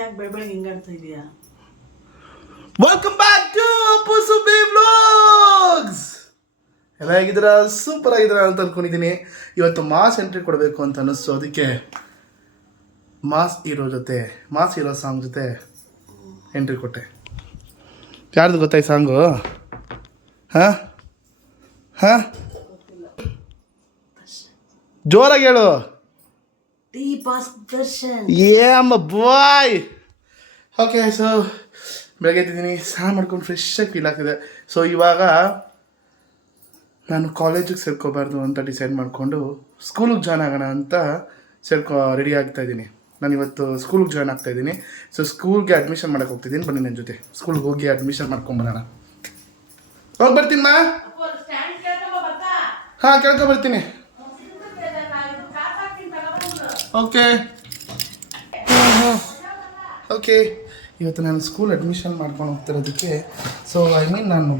ಯಾಕೆ ಬೆಳಗ್ಗೆ ಹಿಂಗಾಡ್ತಾ ಇದೀಯಾ? ವೆಲ್ಕಮ್ ಬ್ಯಾಕ್ ಟು ಪುಸುಬಿ ವ್ಲಾಗ್ಸ್. ಎಲ್ಲ ಹೇಗಿದ್ದೀರಾ? ಸೂಪರ್ ಆಗಿದ್ದೀರಾ ಅಂತ ಅನ್ಕೊಂಡಿದ್ದೀನಿ. ಇವತ್ತು ಮಾಸ್ ಎಂಟ್ರಿ ಕೊಡಬೇಕು ಅಂತ ಅನ್ನಿಸ್ತು, ಅದಕ್ಕೆ ಮಾಸ್ ಹೀರೋ ಸಾಂಗ್ ಜೊತೆ ಎಂಟ್ರಿ ಕೊಟ್ಟೆ. ಯಾರ್ದು ಗೊತ್ತಾಯಿ ಸಾಂಗು? ಹಾಂ ಹಾಂ ಜೋರಾಗಿ ಹೇಳು. ಅಮ್ಮ ಬಾಯ್. ಓಕೆ, ಸೊ ಬೆಳಗ್ಗೆ ಎದ್ದಿದ್ದೀನಿ, ಸ್ನಾನ ಮಾಡ್ಕೊಂಡು ಫ್ರೆಶ್ ಆಗಿ ಫೀಲ್ ಆಗ್ತಿದೆ. ಸೊ ಇವಾಗ ನಾನು ಕಾಲೇಜಿಗೆ ಸೇರ್ಕೋಬಾರ್ದು ಅಂತ ಡಿಸೈಡ್ ಮಾಡಿಕೊಂಡು ಸ್ಕೂಲಿಗೆ ಜಾಯ್ನ್ ಆಗೋಣ ಅಂತ ರೆಡಿ ಆಗ್ತಾಯಿದ್ದೀನಿ. ನಾನು ಇವತ್ತು ಸ್ಕೂಲಿಗೆ ಜಾಯ್ನ್ ಆಗ್ತಾಯಿದ್ದೀನಿ. ಸೊ ಸ್ಕೂಲ್ಗೆ ಅಡ್ಮಿಷನ್ ಮಾಡೋಕ್ಕೆ ಹೋಗ್ತಿದ್ದೀನಿ. ಬನ್ನಿ ನನ್ನ ಜೊತೆ ಸ್ಕೂಲ್ಗೆ ಹೋಗಿ ಅಡ್ಮಿಷನ್ ಮಾಡ್ಕೊಂಬರೋಣ. ಹೋಗಿ ಬರ್ತೀನಿ ಮಾ. ಹಾಂ, ಕೇಳ್ಕೊಬರ್ತೀನಿ. Okay okay. ಇವತ್ತು ನಾನು ಸ್ಕೂಲ್ ಅಡ್ಮಿಷನ್ ಮಾಡ್ಕೊಂಡು ಹೋಗ್ತಿರೋದಕ್ಕೆ, ಸೊ ನಾನು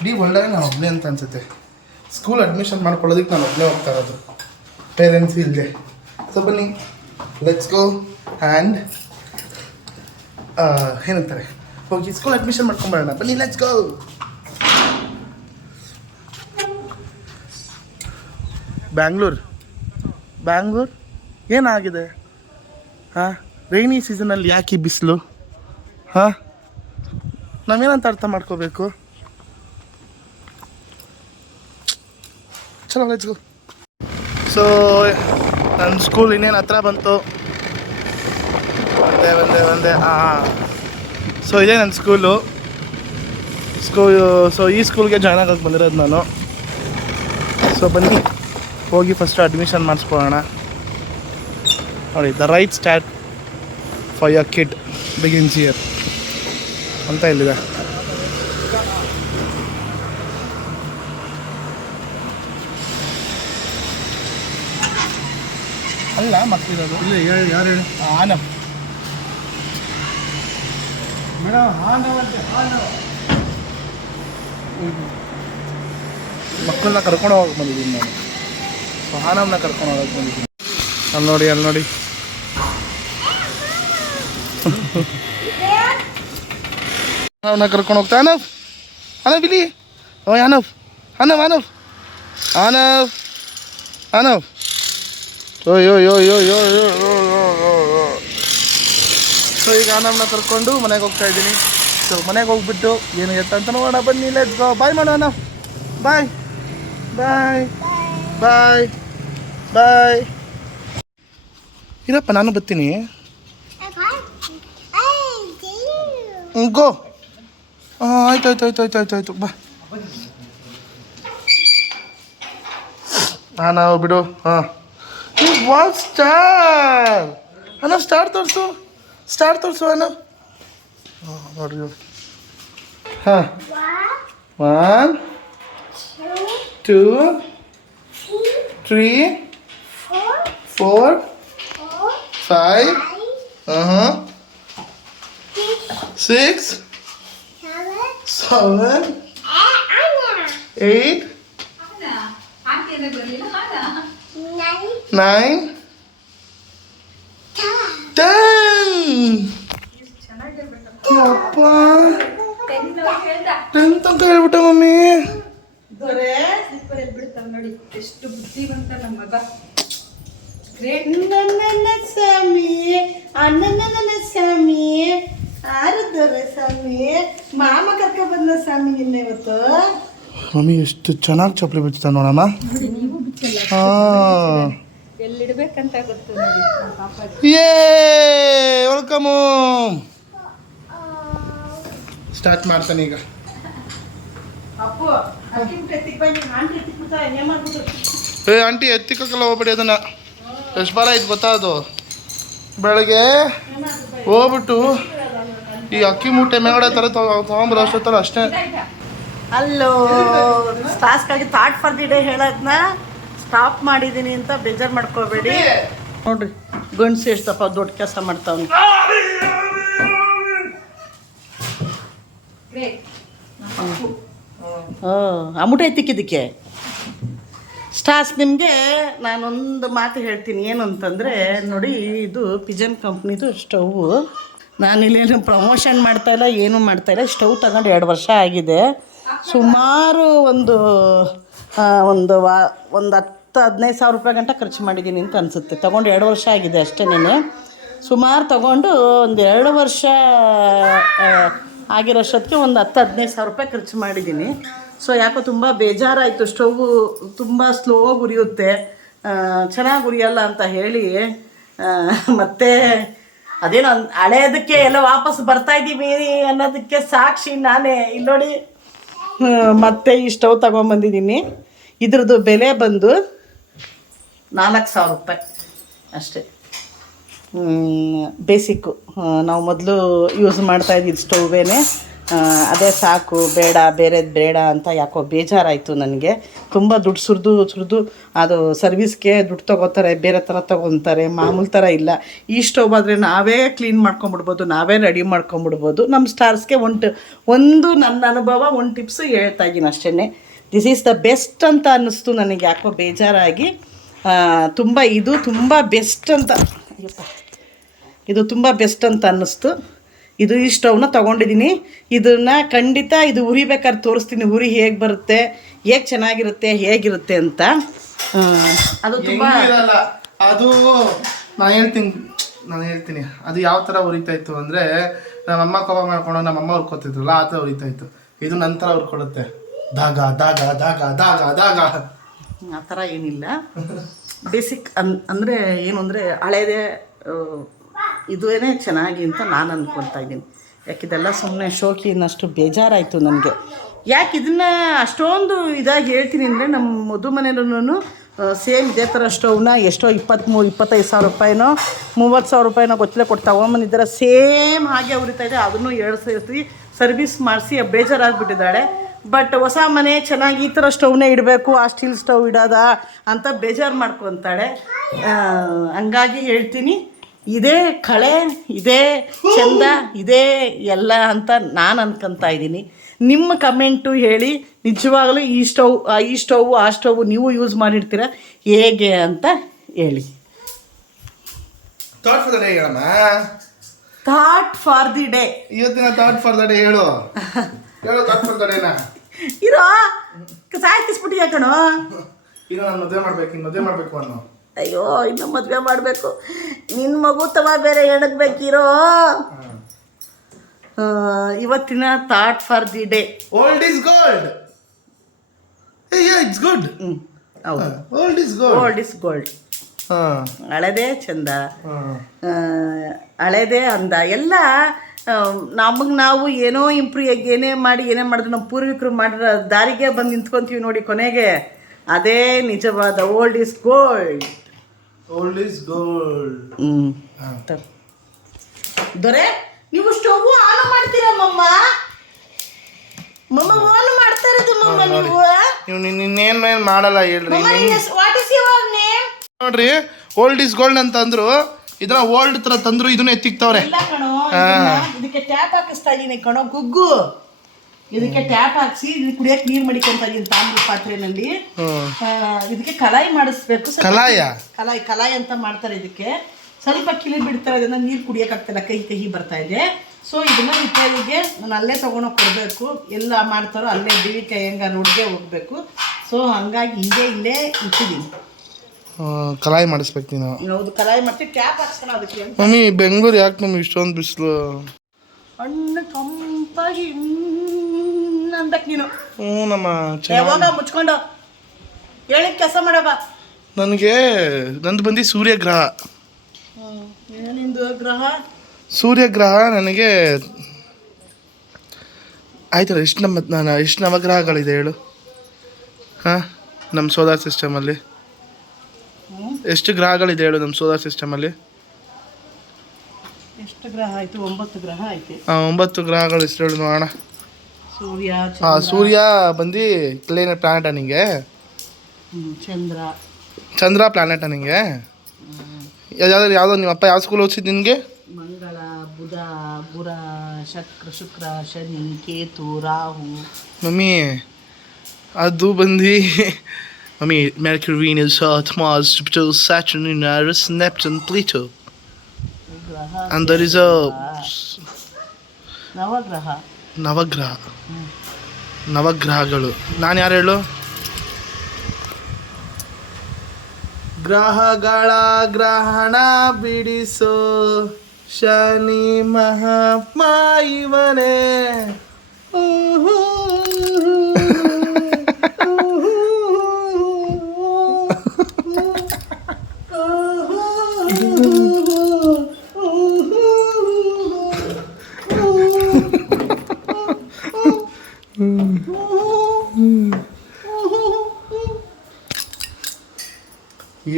ಇಡೀ ವರ್ಲ್ಡಾಗೆ ನಾನು ಒಬ್ಬನೇ ಅಂತ ಅನಿಸುತ್ತೆ. ಸ್ಕೂಲ್ ಅಡ್ಮಿಷನ್ ಮಾಡ್ಕೊಳ್ಳೋದಕ್ಕೆ ನಾನು ಒಬ್ಬನೇ ಹೋಗ್ತಾ ಇರೋದು, ಪೇರೆಂಟ್ಸ್ ಇಲ್ಲದೆ. ಸೊ ಬನ್ನಿ, ಲೆಟ್ಸ್ ಗೋ ಆ್ಯಂಡ್ ಏನಂತಾರೆ, ಹೋಗಿ ಸ್ಕೂಲ್ ಅಡ್ಮಿಷನ್ ಮಾಡ್ಕೊಂಬರೋಣ. ಬನ್ನಿ, ಲೆಟ್ಸ್ ಗೋ. ಬ್ಯಾಂಗ್ಳೂರ್ ಏನಾಗಿದೆ? ಹಾಂ, ರೈನಿ ಸೀಸನಲ್ಲಿ ಯಾಕೆ ಬಿಸಿಲು? ಹಾಂ, ನಾವೇನಂತ ಅರ್ಥ ಮಾಡ್ಕೋಬೇಕು? ಚಲೋ, ಲೆಟ್ಸ್ ಗೋ. ಸೊ ನನ್ನ ಸ್ಕೂಲ್ ಇನ್ನೇನು ಹತ್ರ ಬಂತು. ಒಂದೇ ಹಾಂ. ಸೊ ಇದೇ ನನ್ನ ಸ್ಕೂಲು. ಸೊ ಈ ಸ್ಕೂಲ್ಗೆ ಜಾಯ್ನ್ ಆಗೋಕ್ಕೆ ಬಂದಿರೋದು ನಾನು. ಸೊ ಬನ್ನಿ ಹೋಗಿ ಫಸ್ಟ್ ಅಡ್ಮಿಷನ್ ಮಾಡಿಸ್ಕೊಳ್ಳೋಣ. ನೋಡಿ, the right start for your kid begins here ಅಂತ ಇಲ್ಲಿದೆ. ಅಲ್ಲ ಮಕ್ಕಳಿರೋದು ಇಲ್ಲ. ಯಾರು ಹೇಳಿ? ಆನವ್ ಮೇಡಮ್. ಮಕ್ಕಳನ್ನ ಕರ್ಕೊಂಡು ಹೋಗಕ್ಕೆ ಬಂದಿದ್ದೀನಿ ನಾನು. ಸೊ ಆನವ್ನ ಕರ್ಕೊಂಡು ಹೋಗಕ್ಕೆ ಬಂದಿದ್ದೀನಿ. ಅಲ್ಲಿ ನೋಡಿ ಅವನ್ನ ಕರ್ಕೊಂಡು ಹೋಗ್ತಾ. ಅನವ್ ಇಲ್ಲಿ. ಓ ಅನವ್. ಸೊ ಈಗ ಅನವ್ನ ಕರ್ಕೊಂಡು ಮನೆಗೆ ಹೋಗ್ತಾ ಇದ್ದೀನಿ. ಸೊ ಮನೆಗೆ ಹೋಗ್ಬಿಟ್ಟು ಏನು ಅಂತ ನೋಡೋಣ. ಬನ್ನಿ, ಲೆಟ್ಸ್ ಗೋ. ಬಾಯ್ ಮಾಡೋಣ ಅನವ್. ಬಾಯ್ ಬಾಯ್ ಬಾಯ್ ಬಾಯ್. ಇರಪ್ಪ, ನಾನು ಬರ್ತೀನಿ. ಗೋ. ಹಾಂ, ಆಯ್ತು ಬಾ. ಹಾಂ, ನಾವು ಬಿಡು. ಹಾಂ, ವಾವ್, ಸ್ಟಾರ್. ಅನವ್ ಸ್ಟಾರ್ ತೋರಿಸು ಅನವ್. ಹಾಂ, ನೋಡಿ. ಹಾಂ, 1 2 3 4 5 6 7 8 9 10. ಅಪ್ಪ, 10 ಅಂತ ಹೇಳ್ಬಿಟ್ಟ ಮಮ್ಮಿ. ನೋಡಿ ಎಷ್ಟು ಬುದ್ಧಿವಂತ ನಮ್ಮ ಮಗ. ಸ್ವಾಮಿ ಆರದವ್ರೆ ಸ್ವಾಮಿ. ಮಾಮ ಕರ್ಕ ಬಂದ ಸ್ವಾಮಿ ಇನ್ನ ಇವತ್ತು. ಮಮ್ಮಿ ಎಷ್ಟು ಚೆನ್ನಾಗಿ ಚಪ್ಪಲಿ ಬಿಡ್ತಾ ನೋಡಮ್ಮ. ಹಾಂ, ಎಲ್ಲಿಡ್ಬೇಕಂತ ಗೊತ್ತು ನೋಡಿ. ಯೇ, ವೆಲ್ಕಮ್. ಸ್ಟಾರ್ಟ್ ಮಾಡ್ತಾನೆ ಈಗ. ಆಂಟಿ ಎತ್ತಿಕ್ಕಲ್ಲ ಹೋಗ್ಬೇಡಿ ಅದನ್ನ. ಎಷ್ಟು ಬಾರ ಇದು ಗೊತ್ತಾದು. ಬೆಳಗ್ಗೆ ಹೋಗ್ಬಿಟ್ಟು ಈ ಅಕ್ಕಿ ಮೂಟೆ ಮೇಗಡೆ ಥರ ತೊಗೊಂಬರೋ ಅಷ್ಟೊತ್ತಲ್ಲ ಅಷ್ಟೇ. ಅಲ್ಲೋ ಟಾಸ್ಕಾಗಿ ಥಾಟ್ ಫಾರ್ ದಿ ಡೇ ಹೇಳೋದನ್ನ ಸ್ಟಾಪ್ ಮಾಡಿದ್ದೀನಿ ಅಂತ ಬೇಜಾರು ಮಾಡ್ಕೋಬೇಡಿ. ನೋಡ್ರಿ ಗಂಡ್ಸು ಎಷ್ಟಪ್ಪ ದೊಡ್ಡ ಕೆಲಸ ಮಾಡ್ತಾವ. ಆ ಮುಟೆ ಎತ್ತಿಕ್ಕಿದ್ದಕ್ಕೆ ಸ್ಟಾರ್ಸ್ ನಿಮಗೆ ನಾನೊಂದು ಮಾತು ಹೇಳ್ತೀನಿ ಏನು ಅಂತಂದರೆ ನೋಡಿ, ಇದು ಪಿಜನ್ ಕಂಪ್ನಿದು ಸ್ಟೌವು. ನಾನಿಲ್ಲೇನು ಪ್ರಮೋಷನ್ ಮಾಡ್ತಾಯಿಲ್ಲ, ಏನೂ ಮಾಡ್ತಾಯಿಲ್ಲ. ಸ್ಟವ್ ತಗೊಂಡು 2 ವರ್ಷ ಆಗಿದೆ. ಸುಮಾರು ಒಂದು 10-15 ಸಾವಿರ ರೂಪಾಯಿ ಗಂಟ ಖರ್ಚು ಮಾಡಿದ್ದೀನಿ ಅಂತ ಅನಿಸುತ್ತೆ. ತೊಗೊಂಡು 2 ವರ್ಷ ಆಗಿದೆ ಅಷ್ಟೇನೆ. ಸುಮಾರು ತೊಗೊಂಡು ಒಂದು 2 ವರ್ಷ ಆಗಿರೋಷ್ಟೊತ್ತಿಗೆ ಒಂದು 10-15 ಸಾವಿರ ರೂಪಾಯಿ ಖರ್ಚು ಮಾಡಿದ್ದೀನಿ. ಸೊ ಯಾಕೋ ತುಂಬ ಬೇಜಾರಾಯಿತು. ಸ್ಟೌವು ತುಂಬ ಸ್ಲೋ ಉರಿಯುತ್ತೆ, ಚೆನ್ನಾಗಿ ಉರಿಯಲ್ಲ ಅಂತ ಹೇಳಿ ಮತ್ತೆ ಅದೇನೋ ಹಳೇದಕ್ಕೆ ಎಲ್ಲ ವಾಪಸ್ ಬರ್ತಾಯಿದ್ದೀವಿ ಅನ್ನೋದಕ್ಕೆ ಸಾಕ್ಷಿ ನಾನೇ. ಇಲ್ಲಿ ನೋಡಿ, ಮತ್ತೆ ಈ ಸ್ಟವ್ ತೊಗೊಂಬಂದಿದ್ದೀನಿ. ಇದ್ರದ್ದು ಬೆಲೆ ಬಂದು 4,000 ರೂಪಾಯಿ ಅಷ್ಟೇ. ಬೇಸಿಕ್ಕು ನಾವು ಮೊದಲು ಯೂಸ್ ಮಾಡ್ತಾಯಿದ್ದಿದ್ದು ಸ್ಟೌವೇನೆ. ಅದೇ ಸಾಕು, ಬೇರೆದು ಬೇಡ ಅಂತ ಯಾಕೋ ಬೇಜಾರಾಯಿತು ನನಗೆ. ತುಂಬ ದುಡ್ಡು ಸುರಿದು ಅದು ಸರ್ವಿಸ್ಗೆ ದುಡ್ಡು ತೊಗೋತಾರೆ, ಬೇರೆ ಥರ ತೊಗೊತಾರೆ, ಮಾಮೂಲು ಥರ ಇಲ್ಲ. ಈ ಸ್ಟವ್ ಆದರೆ ನಾವೇ ಕ್ಲೀನ್ ಮಾಡ್ಕೊಂಬಿಡ್ಬೋದು, ನಾವೇ ರೆಡಿ ಮಾಡ್ಕೊಂಬಿಡ್ಬೋದು. ನಮ್ಮ ಸ್ಟಾರ್ಸ್ಗೆ ಒಂದು ನನ್ನ ಅನುಭವ, ಒಂದು ಟಿಪ್ಸು ಹೇಳ್ತಾ ಇದ್ದೀನಿ ಅಷ್ಟೇ. ದಿಸ್ ಈಸ್ ದ ಬೆಸ್ಟ್ ಅಂತ ಅನ್ನಿಸ್ತು ನನಗೆ. ಯಾಕೋ ಬೇಜಾರಾಗಿ ಇದು ತುಂಬ ಬೆಸ್ಟ್ ಅಂತ, ಇದು ತುಂಬ ಬೆಸ್ಟ್ ಅಂತ ಅನ್ನಿಸ್ತು. ಈ ಸ್ಟವ್ನ ತೊಗೊಂಡಿದ್ದೀನಿ. ಇದನ್ನು ಖಂಡಿತ ಇದು ಉರಿಬೇಕಾದ್ರೆ ತೋರಿಸ್ತೀನಿ, ಉರಿ ಹೇಗೆ ಬರುತ್ತೆ, ಹೇಗೆ ಚೆನ್ನಾಗಿರುತ್ತೆ, ಹೇಗಿರುತ್ತೆ ಅಂತ. ಅದು ತುಂಬ ಅದು ನಾನು ಹೇಳ್ತೀನಿ ಅದು ಯಾವ ಥರ ಉರಿತಾ ಇತ್ತು ಅಂದರೆ, ನಮ್ಮಮ್ಮ ಕೋಪ ಮಾಡ್ಕೊಂಡು ನಮ್ಮಮ್ಮ ಹುರ್ಕೋತಿದ್ರಲ್ಲ, ಆ ಥರ ಉರಿತಾ ಇತ್ತು. ಇದು ನಂತರ ಹುರ್ಕೊಡುತ್ತೆ, ದಾಗ ದಾಗ ದಾಗ ದಾಗ ದಾಗ. ಆ ಥರ ಏನಿಲ್ಲ. ಬೇಸಿಕ್ ಅಂದರೆ ಏನು ಅಂದರೆ ಹಳೇದೇ ಇದೇನೇ ಚೆನ್ನಾಗಿ ಅಂತ ನಾನು ಅಂದ್ಕೊಳ್ತಾ ಇದ್ದೀನಿ. ಯಾಕಿದೆಲ್ಲ ಸುಮ್ಮನೆ ಶೋಕಿ ಅನ್ನಷ್ಟು ಬೇಜಾರಾಯಿತು ನನಗೆ. ಯಾಕೆ ಇದನ್ನು ಅಷ್ಟೊಂದು ಇದಾಗಿ ಹೇಳ್ತೀನಿ ಅಂದರೆ, ನಮ್ಮ ಮದುವೆ ಮನೆಯಲ್ಲೂ ಸೇಮ್ ಇದೇ ಥರ ಸ್ಟವ್ನ ಎಷ್ಟೋ 23-25 ಸಾವಿರ ರೂಪಾಯಿನೋ 30 ಸಾವಿರ ರೂಪಾಯಿನೋ ಗೊತ್ತಿಲ್ಲ ಕೊಟ್ಟು ತೊಗೊಂಬಂದಿದ್ದಾರೆ. ಸೇಮ್ ಹಾಗೆ ಉರಿತಾಯಿದೆ. ಅದನ್ನು 2 ಸರ್ತಿ ಸರ್ವಿಸ್ ಮಾಡಿಸಿ ಬೇಜಾರಾಗಿಬಿಟ್ಟಿದ್ದಾಳೆ. ಬಟ್ ಹೊಸ ಮನೆ ಚೆನ್ನಾಗಿ ಈ ಥರ ಸ್ಟವ್ನೇ ಇಡಬೇಕು, ಆ ಸ್ಟೀಲ್ ಸ್ಟವ್ ಇಡೋದ ಅಂತ ಬೇಜಾರು ಮಾಡ್ಕೊತಾಳೆ. ಹಂಗಾಗಿ ಹೇಳ್ತೀನಿ, ಇದೇ ಕಳೆ, ಇದೇ ಚೆಂದ, ಇದೇ ಎಲ್ಲ ಅಂತ ನಾನು ಅನ್ಕೊತಾ ಇದ್ದೀನಿ. ನಿಮ್ಮ ಕಮೆಂಟು ಹೇಳಿ, ನಿಜವಾಗಲೂ ಈ ಸ್ಟವ್ ಆ ಸ್ಟವ್ ನೀವು ಯೂಸ್ ಮಾಡಿರ್ತೀರ ಹೇಗೆ ಅಂತ ಹೇಳಿ. ಥಾಟ್ ಫಾರ್ ದ ಡೇ ಹೇಳಮ್ಮ. ಥಾಟ್ ಫಾರ್ ದಿ ಡೇ, ಇವತ್ತಿನ ಥಾಟ್ ಫಾರ್ ದ ಡೇ ಹೇಳು ಥಾಟ್ ಫಾರ್ ದ ಡೇನಾ. ಇರೋ ಸಾಯ್ತಿಸ್ಬಿಟ್ಟಿಯ ಕಣೋ. ಈಗ ನಾನು ಮದುವೆ ಮಾಡಬೇಕು ಅನ್ನೋ. ಅಯ್ಯೋ, ಇನ್ನು ಮದುವೆ ಮಾಡಬೇಕು. ನಿನ್ನ ಮಗು ತವ ಬೇರೆ ಎಣಗಬೇಕಿರೋ. ಇವತ್ತಿನ thought for the day, old is gold. It's good. ಹೌದು, old is gold. Old is gold. ಹಳೆದೇ ಚಂದ, ಹಳೆದೇ ಅಂದ. ಎಲ್ಲ ನಮಗೆ ನಾವು ಏನೋ ಇಂಪ್ರೂವ್ ಏನೇ ಮಾಡಿದ್ರು ನಮ್ಮ ಪೂರ್ವಿಕರು ಮಾಡಿರೋ ದಾರಿಗೆ ಬಂದು ನಿಂತ್ಕೊತೀವಿ ನೋಡಿ ಕೊನೆಗೆ. ಅದೇ ನಿಜವಾದ old is gold. Old is gold. ದೊರೆ, ನೀವು ಸ್ಟವ್ ಆನ್ ಮಾಡ್ತೀರಾ ಮಮ್ಮ? ಆನ್ ಮಾಡ್ತಾ ಇರೋದು ಮಮ್ಮ ನೀವು? ನಿನ್ನೇನು ಮಾಡಲ್ಲ ಹೇಳ್ರಿ. What is your name? ನೋಡ್ರಿ, ಓಲ್ಡ್ ಈಸ್ ಗೋಲ್ಡ್ ಅಂತ ಅಂದ್ರು, ಇದನ್ನ ಓಲ್ಡ್ ತರ ತಂದ್ರು, ಇದನ್ನ ಎತ್ತಿಕ್ತವ್ರೆ. ಇಲ್ಲ ಕಣೋ, ಇದಕ್ಕೆ ಟ್ಯಾಪ್ ಹಾಕಿಸ್ತಾ ಇದೀನಿ ಕಣೋ ಗುಗ್ಗು. ಇದಕ್ಕೆ ಟ್ಯಾಪ್ ಹಾಕ್ಸಿ ಇಲ್ಲಿ ಕುಡಿಯಕ್ಕೆ ನೀರು ಮಡಿಕೊಂತ ಇದೀನಿ ತಾಮ್ರದ ಪಾತ್ರೆನಲ್ಲಿ. ಇದಕ್ಕೆ ಕಲಾಯಿ ಮಾಡಿಸ್ಬೇಕು. ಕಲಾಯಿ ಅಂತ ಮಾಡ್ತಾರೆ. ಇದಕ್ಕೆ ಸ್ವಲ್ಪ ಕಿಲಿ ಬಿಡ್ತಾರೆ, ಅದನ್ನ ನೀರು ಕುಡಿಯೋಕ್ಕಾಗ್ತಿಲ್ಲ, ಕಹಿ ಬರ್ತಾ ಇದೆ. ಸೊ ಇದನ್ನ ರಿಪೇರಿಗೆ ನಾನು ಅಲ್ಲೇ ತೊಗೊಂಡೋಗಿ ಕೊಡಬೇಕು. ಎಲ್ಲ ಮಾಡ್ತಾರೋ ಅಲ್ಲೇ ದಿವಿಕೆ ಹೆಂಗ ನೋಡಿಗೆ ಹೋಗ್ಬೇಕು. ಸೊ ಹಂಗಾಗಿ ಇಲ್ಲೇ ಇಟ್ಟಿದ್ದೀನಿ. ಕಲಾಯಿ ಮಾಡಿಸ್ಬೇಕು ನೀನು. ಹೌದು, ಕಲಾಯಿ ಮಾಡ್ತೀವಿ. ಟ್ಯಾಪ್ ಹಾಕ್ಸ್ಕೊಳ ಅದಕ್ಕೆ. ಮಮ್ಮಿ, ಬೆಂಗಳೂರು ಯಾಕೆ ಮಮ್ಮಿ ಇಷ್ಟೊಂದು ಬಿಸಿಲು? ಹಣ್ಣು ಕಂಪಾಗಿ ಅಂದಕ್ಕೆ ನೀನು ನಮ್ಮ ಯಾವಾಗ ಮುಚ್ಕೊಂಡು ಹೇಳಿ ಕೆಲಸ ಮಾಡಬ. ನನಗೆ ನಂದು ಬಂದು ಸೂರ್ಯಗ್ರಹ. ಏನಿಂದು ಗ್ರಹ? ಸೂರ್ಯಗ್ರಹ ನನಗೆ ಆಯ್ತಲ್ಲ. ಎಷ್ಟು ನವಗ್ರಹಗಳಿದೆ ಹೇಳು? ಹಾಂ, ನಮ್ಮ ಸೋಲಾರ್ ಸಿಸ್ಟಮಲ್ಲಿ ಎಷ್ಟು ಗ್ರಹಗಳಿದೆ ಹೇಳು? ನಮ್ಮ ಸೋಲಾರ್ ಸಿಸ್ಟಮಲ್ಲಿ ಎಷ್ಟು ಗ್ರಹ ಆಯಿತು? 9 ಗ್ರಹ ಆಯ್ತು. 9 ಗ್ರಹಗಳು ಹೆಸರು ಹೇಳು ನೋಡೋಣ. ಸೂರ್ಯ ಬಂದು ಪ್ಲಾನೆಟ ನಿಂಗೆ. ಚಂದ್ರ ಪ್ಲಾನೆಟ ನಿಂಗೆ. ಯಾವುದೋ ನಿಮ್ಮ ಅಪ್ಪ ಯಾವ ಸ್ಕೂಲ್ ಓದಿಸಿದ್ದು ನಿನಗೆ? ಮಂಗಳ, ಬುಧ, ಗುರ, ಶುಕ್ರ, ಶನಿ, ಕೇತು, ರಾಹು. ಮಮ್ಮಿ, ಅದು ಬಂದು Mummy, Mercury, Venus, Earth, Mars, Jupiter, Saturn, Uranus, Neptune, Pluto. ಗ್ರಹ And there is a ನವಗ್ರಹ. ನವಗ್ರಹ. ನವಗ್ರಹಗಳು. ನಾನು ಯಾರು ಹೇಳು? ಗ್ರಹಗಳ ಗ್ರಹಣ ಬಿಡಿಸೋ ಶನಿ ಮಹಾತ್ಮ ಇವನೇ.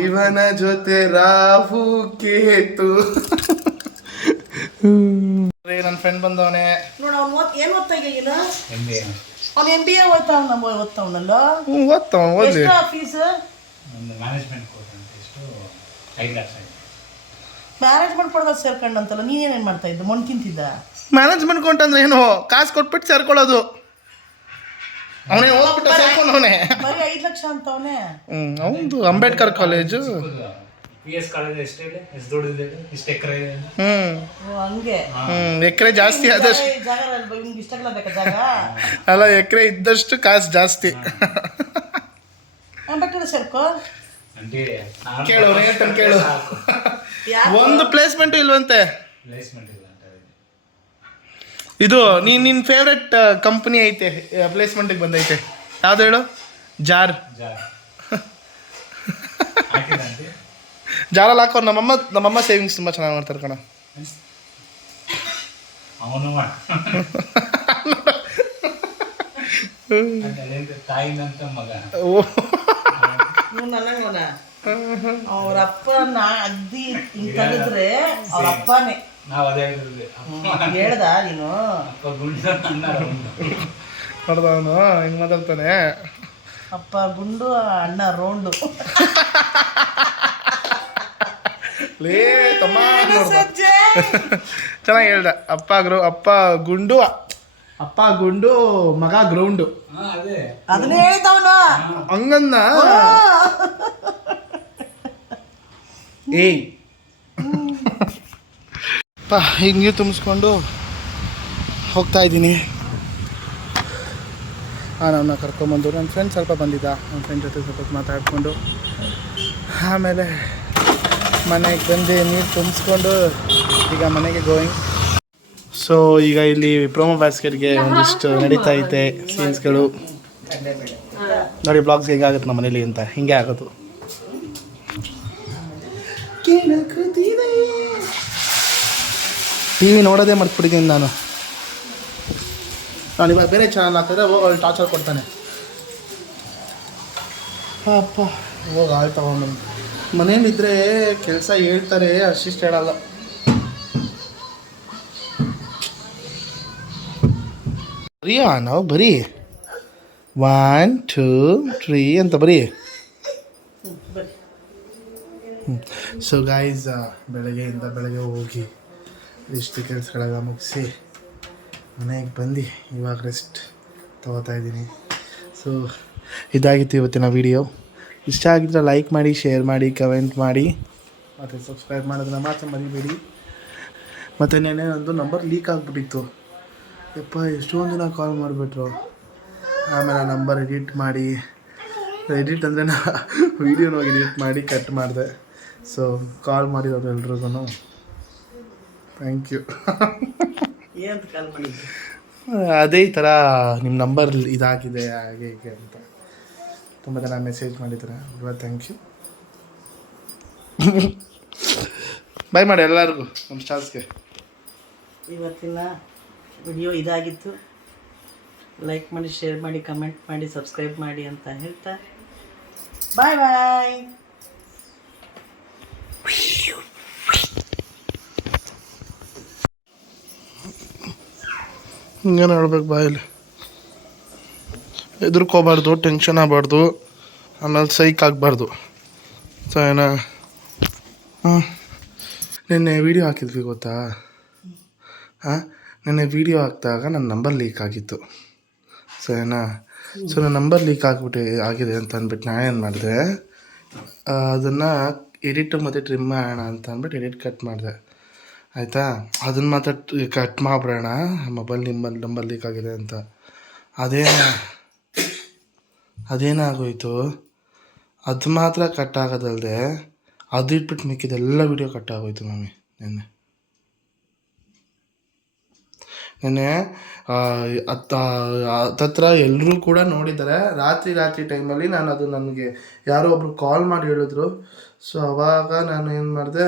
ಇವನ ಜೊತೆ ರಾಹು ಕೇತು. ನನ್ನ ಫ್ರೆಂಡ್ ಬಂದವನೇ. ನೋಡು ಅವ್ನು ಏನು ಓದ್ತಾ ಇದೀನ? ಅವ್ನು MBA ಓದ್ತಾವನಲ್ಲ. ಓದ್ತಾವ ಓದ್ಲಿ. ಎಷ್ಟು ಫೀಸ್? ಮ್ಯಾನೇಜ್ಮೆಂಟ್ ಕೋರ್ಸ್ ಅಂತ ಎಷ್ಟು 5 ಲಕ್ಷ ಆಗಿದೆ. ಮ್ಯಾನೇಜ್ಮೆಂಟ್ ಕೊಡೋದು ಸೇರ್ಕೊಂಡಂತಲ್ಲ, ನೀನೇನೇನು ಮಾಡ್ತಾ ಇದ್ದ? ಮೊನ್ ತಿಂತಿದ್ದ? ಮ್ಯಾನೇಜ್ಮೆಂಟ್ ಕೊಂಟಂದ್ರೆ ಏನು? ಕಾಸು ಕೊಟ್ಬಿಟ್ಟು ಸೇರ್ಕೊಳ್ಳೋದು. ಅವನೇ ಓದ್ಬಿಟ್ಟು ಸೇರ್ಕೊಂಡವನೇ. ಬರೀ 5 ಲಕ್ಷ ಅಂತವನೇ. ಅವನು ಅಂಬೇಡ್ಕರ್ ಕಾಲೇಜು. PS ಕಾಲೇಜ್ ಎಷ್ಟು ಹೇಳಿ, ಎಷ್ಟು ದೊಡ್ಡದಿದೆ, ಇಷ್ಟು ಎಕರೆ ಇದೆ. ಹಂಗೆ ಎಕರೆ ಜಾಸ್ತಿ ಆದಷ್ಟು ಜಾಗ ನಿಮ್ಗೆ ಇಷ್ಟಾಗಲ್ಲ ಬೇಕಾ ಜಾಗ? ಅಲ್ಲ, ಎಕರೆ ಇದ್ದಷ್ಟು ಕಾಸು ಜಾಸ್ತಿ. ಅಂಬೇಡ್ಕರ್ ಸೇರ್ಕೋ. ಕೇಳು ಹೇಳ್ತಾನೆ, ಕೇಳು. ಒಂದು ಪ್ಲೇಸ್ಮೆಂಟು ಇಲ್ವಂತೆ. ಪ್ಲೇಸ್ಮೆಂಟ್ ಇಲ್ಲ ಅಂತ ಹೇಳಿ. ಇದು ನಿನ್ನ ಫೇವ್ರೆಟ್ ಕಂಪ್ನಿ ಐತೆ, ಪ್ಲೇಸ್ಮೆಂಟಿಗೆ ಬಂದೈತೆ. ಯಾವ್ದು ಹೇಳು? ಜಾರ್. ಹಾಕಿದಂತೆ ಜಾರಲ್ಲಿ ಹಾಕೋರು. ನಮ್ಮಮ್ಮ ಸೇವಿಂಗ್ಸ್ ತುಂಬ ಚೆನ್ನಾಗಿ ಮಾಡ್ತಾರೆ ಕಣ. ಅವನು ತಾಯಿನಂತ ಮಗ. ನನಗೋನ ಅವ್ರ ಅಪ್ಪನ ಅಗ್ದಿ ಹಿಂಗ್ ತೆಗೆದ್ರೆ ಅವ್ರ ಅಪ್ಪನೇ. ನಾವು ಅದೇ ಹೇಳ್ದ ನೀನು? ಅಪ್ಪ ಗುಂಡ ನೋಡ್ದವನು ಹಿಂಗೆ ಮಾತಾಡ್ತಾನೆ. ಅಪ್ಪ ಗುಂಡು, ಅಣ್ಣ ರೌಂಡು. ಲೇ ತಮ್ಮ ಚೆನ್ನಾಗಿ ಹೇಳ್ದ. ಅಪ್ಪ ಗುಂಡು ಮಗ ಗ್ರೌಂಡು. ಅದೇ ಅದನ್ನೇ ಹೇಳಿದವನು. ಹಂಗನ್ನ ಏಯ್ ಈಗ ನೀರು ತುಂಬಿಸ್ಕೊಂಡು ಹೋಗ್ತಾ ಇದ್ದೀನಿ. ನಮ್ಮನ್ನ ಕರ್ಕೊಂಬಂದು ನನ್ನ ಫ್ರೆಂಡ್ ಸ್ವಲ್ಪ ಬಂದಿದ್ದ. ನನ್ನ ಫ್ರೆಂಡ್ ಜೊತೆ ಸ್ವಲ್ಪ ಮಾತಾಡಿಕೊಂಡು ಆಮೇಲೆ ಮನೆಗೆ ಬಂದು ನೀರು ತುಂಬಿಸ್ಕೊಂಡು ಈಗ ಮನೆಗೆ ಗೋಯಿಂಗ್. ಸೊ ಈಗ ಇಲ್ಲಿ ಪ್ರೋಮೋ ಬ್ಯಾಸ್ಕೆಟ್ಗೆ ಒಂದಿಷ್ಟು ನಡೀತಾ ಐತೆ ಸೀನ್ಸ್ಗಳು ನೋಡಿ. ಬ್ಲಾಗ್ಸ್ ಹೇಗಾಗುತ್ತೆ ನಮ್ಮ ಮನೇಲಿ ಅಂತ ಹಿಂಗೆ ಆಗೋದು. TV ನೋಡೋದೇ ಮರ್ತ್ಬಿಟ್ಟಿದ್ದೀನಿ ನಾನು ಇವಾಗ ಬೇರೆ ಚಾನಲ್ ಹಾಕಿದ್ರೆ ಹೋಗಿ ಟಾರ್ಚರ್ ಕೊಡ್ತಾನೆ. ಅಪ್ಪ ಹೋಗಿ ಆಯ್ತು ತಗೊಂಡು ಮನೇಲಿದ್ದರೆ ಕೆಲಸ ಹೇಳ್ತಾರೆ, ಅಷ್ಟಿಷ್ಟು ಹೇಳಲ್ಲ. ಬರೀಯಾ ನಾವು ಬರೀ 1 2 3 ಅಂತ ಬರೀ. ಸೊ ಗಾಯ್ಸ್, ಬೆಳಗ್ಗೆ ಹೋಗಿ ಇಷ್ಟು ಕೆಲಸಗಳೆಲ್ಲ ಮುಗಿಸಿ ಮನೆಗೆ ಬಂದು ಇವಾಗ ರೆಸ್ಟ್ ತೊಗೋತಾ ಇದ್ದೀನಿ. ಸೊ ಇದಾಗಿತ್ತು ಇವತ್ತಿನ ವೀಡಿಯೋ. ಇಷ್ಟ ಆಗಿದ್ರೆ ಲೈಕ್ ಮಾಡಿ, ಶೇರ್ ಮಾಡಿ, ಕಮೆಂಟ್ ಮಾಡಿ ಮತ್ತು ಸಬ್ಸ್ಕ್ರೈಬ್ ಮಾಡೋದನ್ನ ಮಾತ್ರ ಮರಿಬೇಡಿ. ಮತ್ತು ನೆನ್ನೆ ಒಂದು ನಂಬರ್ ಲೀಕ್ ಆಗಿಬಿಟ್ಟಿತ್ತು. ಯಪ್ಪ ಎಷ್ಟೊಂದು ಜನ ಕಾಲ್ ಮಾಡಿಬಿಟ್ರು. ಆಮೇಲೆ ಆ ನಂಬರ್ ಎಡಿಟ್ ಅಂದರೆ ನಾ ವೀಡಿಯೋನ ಎಡಿಟ್ ಮಾಡಿ ಕಟ್ ಮಾಡಿದೆ. ಸೊ ಕಾಲ್ ಮಾಡಿರೋದು ಎಲ್ರಿಗೂ ಥ್ಯಾಂಕ್ ಯು. ಏನು ಕಾಲ್ ಮಾಡಿದ್ದೆ? ಅದೇ ಈ ಥರ ನಿಮ್ಮ ನಂಬರ್ ಇದಾಗಿದೆ ಹಾಗೆ ಹೀಗೆ ಅಂತ ತುಂಬ ಜನ ಮೆಸೇಜ್ ಮಾಡಿದ್ದಾರೆ. Thank you. ಬಾಯ್ ಮಾಡಿ ಎಲ್ಲರಿಗೂ ನಮ್ಮ ಸ್ಟಾರ್ಸ್ಗೆ. ಇವತ್ತಿನ ವಿಡಿಯೋ ಇದಾಗಿತ್ತು. ಲೈಕ್ ಮಾಡಿ, ಶೇರ್ ಮಾಡಿ, ಕಮೆಂಟ್ ಮಾಡಿ, ಸಬ್ಸ್ಕ್ರೈಬ್ ಮಾಡಿ ಅಂತ ಹೇಳ್ತಾ ಬಾಯ್ ಬಾಯ್. ಹಿಂಗೇನು ಹೇಳ್ಬೇಕು ಬಾಯಲ್ಲಿ. ಹೆದರ್ಕೋಬಾರ್ದು, ಟೆನ್ಷನ್ ಆಗಬಾರ್ದು, ಆಮೇಲೆ ಸೈಕ್ ಆಗಬಾರ್ದು. ಸೊ ನಿನ್ನೆ ವೀಡಿಯೋ ಹಾಕಿದ್ವಿ ಗೊತ್ತಾ? ನಿನ್ನೆ ವೀಡಿಯೋ ಹಾಕಿದಾಗ ನನ್ನ ನಂಬರ್ ಲೀಕ್ ಆಗಿತ್ತು. ಸೊ ಸೊ ನನ್ನ ನಂಬರ್ ಲೀಕ್ ಆಗಿದೆ ಅಂತ ಅಂದ್ಬಿಟ್ಟು ನಾನೇನು ಮಾಡಿದೆ, ಅದನ್ನು ಎಡಿಟ್ ಮತ್ತು ಟ್ರಿಮ್ ಮಾಡೋಣ ಅಂತ ಅಂದ್ಬಿಟ್ಟು ಎಡಿಟ್ ಕಟ್ ಮಾಡಿದೆ ಆಯಿತಾ. ಅದನ್ನು ಮಾತ್ರ ಕಟ್ ಮಾಡಿಬಿಡೋಣ, ಮೊಬೈಲ್ ನಂಬರ್ ಲೀಕ್ ಆಗಿದೆ ಅಂತ. ಅದೇನಾಗೋಯ್ತು, ಅದು ಮಾತ್ರ ಕಟ್ ಆಗೋದಲ್ಲದೆ ಅದು ಇಟ್ಬಿಟ್ಟು ಮಿಕ್ಕಿದೆಲ್ಲ ವೀಡಿಯೋ ಕಟ್ ಆಗೋಯ್ತು ಮಮ್ಮಿ. ನೆನ್ನೆ ಹತ್ತತ್ರ ಎಲ್ಲರೂ ಕೂಡ ನೋಡಿದ್ದಾರೆ. ರಾತ್ರಿ ಟೈಮಲ್ಲಿ ನನಗೆ ಯಾರೋ ಒಬ್ರು ಕಾಲ್ ಮಾಡಿ ಹೇಳಿದ್ರು. ಸೊ ಅವಾಗ ನಾನು ಏನು ಮಾಡಿದೆ,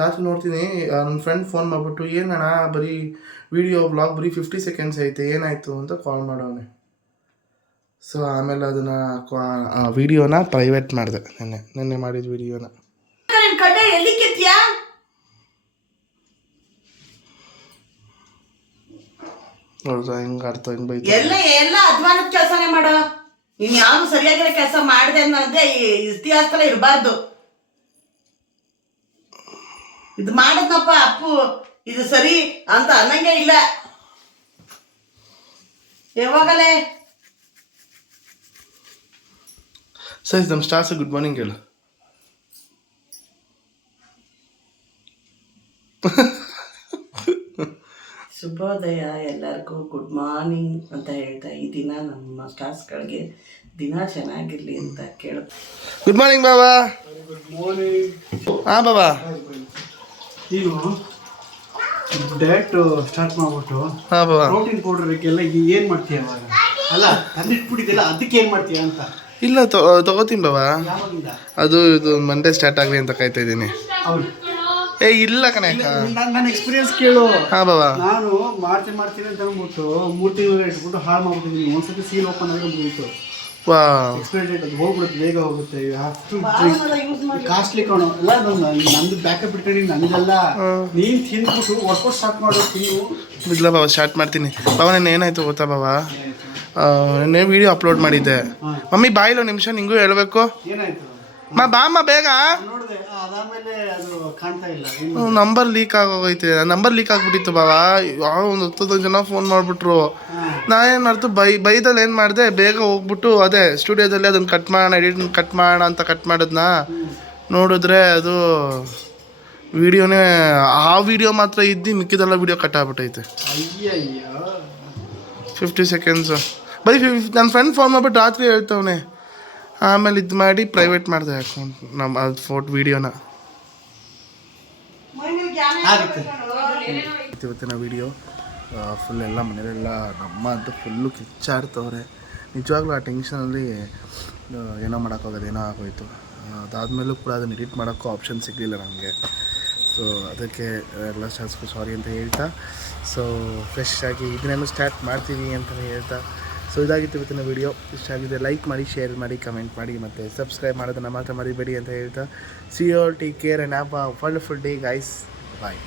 ರಾತ್ರಿ ನೋಡ್ತೀನಿ, ನನ್ನ ಫ್ರೆಂಡ್ ಫೋನ್ ಮಾಡಿಬಿಟ್ಟು ಏನಣ್ಣ ಬರೀ ವ್ಲಾಗ್ ಬರೀ 50 ಸೆಕೆಂಡ್ಸ್ ಐತೆ, ಏನಾಯಿತು ಅಂತ ಕಾಲ್ ಮಾಡೋನೆ. ಸೊ ಆಮೇಲೆ ಅದನ್ನು ವೀಡಿಯೋನ ಪ್ರೈವೇಟ್ ಮಾಡಿದೆ, ನೆನ್ನೆ ಮಾಡಿದ ವೀಡಿಯೋನ. ಹೌದಾ, ಹಿಂಗೆ ಅರ್ಥ ಹಿಂಗೆ ಬೈತು. ಎಲ್ಲ ಅಧ್ವಾನದ ಕೆಲಸನೇ ಮಾಡೋ ನೀನು. ಯಾವುದು ಸರಿಯಾಗಿರೋ ಕೆಲಸ ಮಾಡಿದೆ ಅನ್ನೋದೇ ಇತಿಹಾಸದಲ್ಲೇ ಇರಬಾರ್ದು. ಇದು ಮಾಡಿದ್ನಪ್ಪ ಅಪ್ಪು, ಇದು ಸರಿ ಅಂತ ಅನ್ನಂಗೆ ಇಲ್ಲ ಯಾವಾಗಲೇ. ಸರಿ, ನಮ್ಮ ಸ್ಟಾರ್ಸ್ ಗುಡ್ ಮಾರ್ನಿಂಗ್ ಹೇಳು. ಶುಭೋದಯ ಎಲ್ಲರಿಗೂ, ಗುಡ್ ಮಾರ್ನಿಂಗ್ ಅಂತ ಹೇಳ್ತಾ ಈ ದಿನ ನಮ್ಮ ಸ್ಟಾರ್ಸ್ಗಳಿಗೆ ದಿನ ಚೆನ್ನಾಗಿರಲಿ ಅಂತ ಕೇಳುತ್ತೆ. ಗುಡ್ ಮಾರ್ನಿಂಗ್ ಬಾಬಾ. ಹಾಂ ಬಾಬಾ. ನೀನು ಡಯಟ್ ಸ್ಟಾರ್ಟ್ ಮಾಡ್ಬಿಟ್ಟು ಹಾಂ ಬಾಬಾ. ಪ್ರೋಟೀನ್ ಪೌಡರ್ಗೆಲ್ಲ ಏನು ಮಾಡ್ತೀಯ ಅವಾಗ? ಅಲ್ಲ ತಂದಿಟ್ಬಿಟ್ಟಿದ್ದೆಲ್ಲ ಅದಕ್ಕೆ ಏನು ಮಾಡ್ತೀಯ ಅಂತ. ಇಲ್ಲ ತಗೋತೀನಿ ಬಾಬಾ. ಯಾವಾಗಿಂದ? ಇದು ಮಂಡೇ ಸ್ಟಾರ್ಟ್ ಆಗಲಿ ಅಂತ ಕಾಯ್ತಾ ಇದ್ದೀನಿ. ಹೌದು. ಇಲ್ಲ ಕಣೆ. ನನ್ನ ಎಕ್ಸ್ಪೀರಿಯನ್ಸ್ ಕೇಳು. ಹಾಂ ಬಾಬಾ. ನಾನು ಮಾಡ್ತೀನಿ ಅಂತ ಅಂದ್ಬಿಟ್ಟು 3 ತಿಂಗಳು ಇಟ್ಬಿಟ್ಟು ಹಾಳು ಮಾಡ್ಬಿಟ್ಟಿದ್ದೀನಿ. ಒಂದ್ಸತಿ ಸೀಲ್ ಓಪನ್ ಆಗಿ ಮುಗಿತು. ವಾ, ಎಕ್ಸ್ಪೈರಿ ಡೇಟ್ ಅದು ಹೋಗ್ಬಿಡುತ್ತೆ, ಬೇಗ ಹೋಗುತ್ತೆ. ಕಾಸ್ಟ್ಲಿ ಕಾಣೋ ಎಲ್ಲ ನಂದು ಬ್ಯಾಕಪ್ ಇಟ್ಕೊಂಡು ನನಗೆಲ್ಲ ನೀನು ತಿಂದ್ಬಿಟ್ಟು ವರ್ಕೌಟ್ ಸ್ಟಾರ್ಟ್ ಮಾಡೋ ತಿನ್ನು. ಇಲ್ಲ ಬಾಬಾ, ಸ್ಟಾರ್ಟ್ ಮಾಡ್ತೀನಿ ಬಾಬಾ. ನೆನ್ನೆ ಏನಾಯ್ತು ಗೊತ್ತಾ ಬಾಬಾ, ನೆನ್ನೆ ವಿಡಿಯೋ ಅಪ್ಲೋಡ್ ಮಾಡಿದ್ದೆ. ಮಮ್ಮಿ ಬಾಯಿಲ್ಲ ನಿಮಿಷ, ನಿಂಗೂ ಹೇಳ್ಬೇಕು. ಏನಾಯ್ತು? ಬಾಮ್ಮ ಬೇಗ. ನೋಡಿದೆ, ಅದಾದ್ಮೇಲೆ ಅದು ಕಾಣ್ತಾ ಇಲ್ಲ. ನಂಬರ್ ಲೀಕ್ ಆಗೋಗೈತೆ. ನಂಬರ್ ಲೀಕ್ ಆಗ್ಬಿಟ್ಟಿತ್ತು ಬಾಬಾ. ಒಂದು 10 ಜನ ಫೋನ್ ಮಾಡಿಬಿಟ್ರು. ನಾನೇನು ಮಾಡ್ತು, ಬೈದಲ್ಲಿ ಏನು ಮಾಡಿದೆ, ಬೇಗ ಹೋಗ್ಬಿಟ್ಟು ಅದೇ ಸ್ಟುಡಿಯೋದಲ್ಲಿ ಅದನ್ನು ಕಟ್ ಮಾಡೋಣ ಅಂತ ಕಟ್ ಮಾಡಿದ್ನ. ನೋಡಿದ್ರೆ ಅದು ವಿಡಿಯೋನೇ, ಆ ವಿಡಿಯೋ ಮಾತ್ರ ಇದ್ದು ಮಿಕ್ಕಿದೆಲ್ಲ ವಿಡಿಯೋ ಕಟ್ ಆಗ್ಬಿಟ್ಟೈತೆ. 50 ಸೆಕೆಂಡ್ಸು ಬರೀ. ನನ್ನ ಫ್ರೆಂಡ್ ಫೋನ್ ಮಾಡ್ಬಿಟ್ಟು ರಾತ್ರಿ ಹೇಳ್ತವನೆ. ಆಮೇಲೆ ಇದು ಮಾಡಿ ಪ್ರೈವೇಟ್ ಮಾಡಿದೆ ಅಕೌಂಟ್, ನಮ್ಮ ವಿಡಿಯೋನ. ಇವತ್ತಿನ ವಿಡಿಯೋ ಫುಲ್ ಎಲ್ಲ ಮನೇಲೆಲ್ಲ ನಮ್ಮ ಅಂತೂ ಫುಲ್ಲು ಕಿಚ್ಚಾಡ್ತವ್ರೆ ನಿಜವಾಗ್ಲೂ. ಆ ಟೆನ್ಷನಲ್ಲಿ ಏನೋ ಮಾಡೋಕ್ಕಾಗೋದು, ಏನೋ ಆಗೋಯ್ತು. ಅದಾದಮೇಲೂ ಕೂಡ ಅದನ್ನು ಎಡಿಟ್ ಮಾಡೋಕ್ಕೂ ಆಪ್ಷನ್ ಸಿಗಲಿಲ್ಲ ನನಗೆ. ಸೊ ಅದಕ್ಕೆ ಎಲ್ಲ ಸ್ಟಾರ್ಸ್ಗೂ ಸಾರಿ ಅಂತ ಹೇಳ್ತಾ, ಸೊ ಫ್ರೆಶ್ ಆಗಿ ಇದನ್ನೇನು ಸ್ಟಾರ್ಟ್ ಮಾಡ್ತೀನಿ ಅಂತಲೇ ಹೇಳ್ತಾ, ಸೊ ಇದಾಗಿತ್ತು ಇವತ್ತಿನ ವೀಡಿಯೋ. ಇಷ್ಟ ಆಗಿದೆ ಲೈಕ್ ಮಾಡಿ, ಶೇರ್ ಮಾಡಿ, ಕಮೆಂಟ್ ಮಾಡಿ, ಮತ್ತು ಸಬ್ಸ್ಕ್ರೈಬ್ ಮಾಡೋದನ್ನು ಮಾತ್ರ ಮರಿಬೇಡಿ ಅಂತ ಹೇಳ್ತಾ, see you all, take care and have a wonderful day guys. Bye.